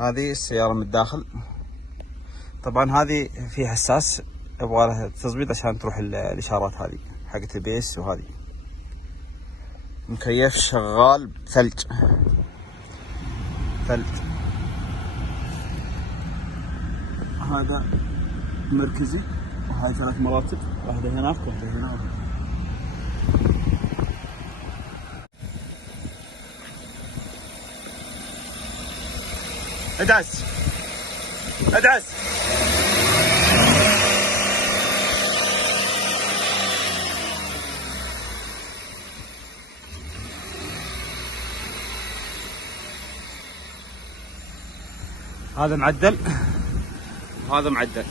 هذه السيارة من الداخل. طبعا هذه في حساس يبغى لها تظبيط عشان تروح الاشارات هذه حقت البيس. وهذه مكيف شغال بثلج ثلج. هذا مركزي، وهاي 3 مراتب، واحدة هناك واحدة هنا. ادعس ادعس. هذا معدل وهذا معدل.